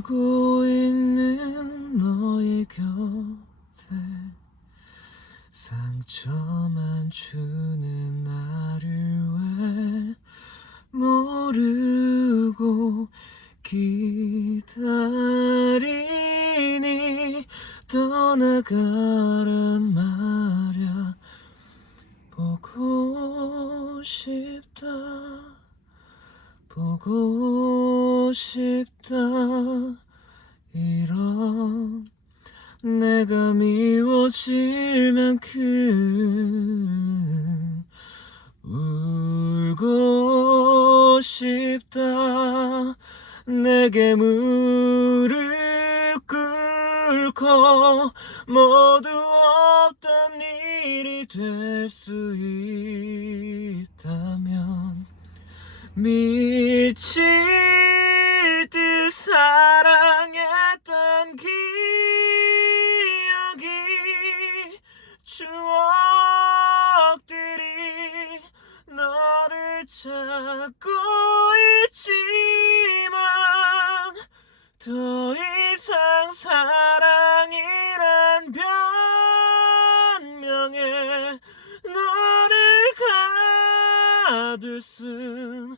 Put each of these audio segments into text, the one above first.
울고 있는 너의 곁에 상처만 주는 나를 왜 모르고 기다리니? 떠나가란 말야. 보고 싶다. 보고 싶다. 이런 내가 미워질 만큼 울고 싶다. 내게 무릎 꿇고 모두 없던 일이 될 수 있다면 미칠 듯 사랑했던 기억이 추억들이 너를 찾고 있지만 더 이상 사랑이란 변명에 너를 가둘 순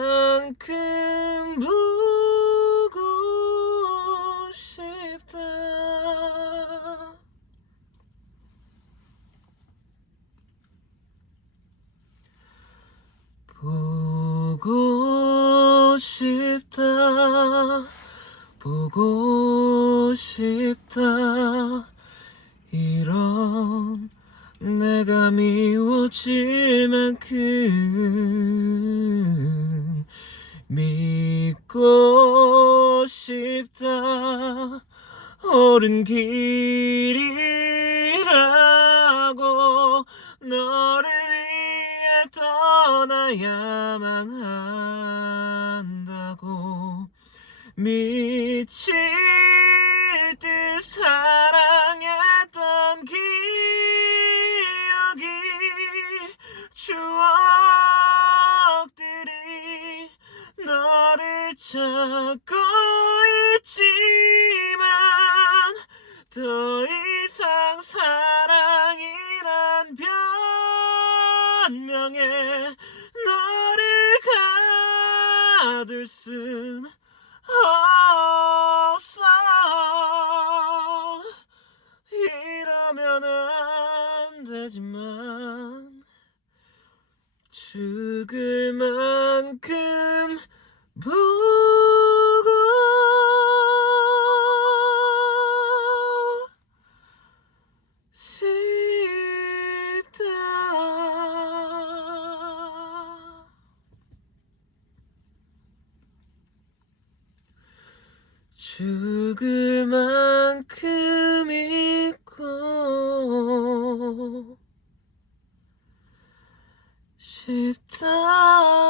만큼 보고 싶다. 보고 싶다. 보고 싶다. 이런 내가 미워질 만큼 믿고 싶다. 옳은 길이라고 너를 위해 떠나야만 한다고. 미칠 찾고 있지만 더 이상 사랑이란 변명에 너를 가둘 순 없어. 이러면 안 되지만 죽을 만큼 있고 싶다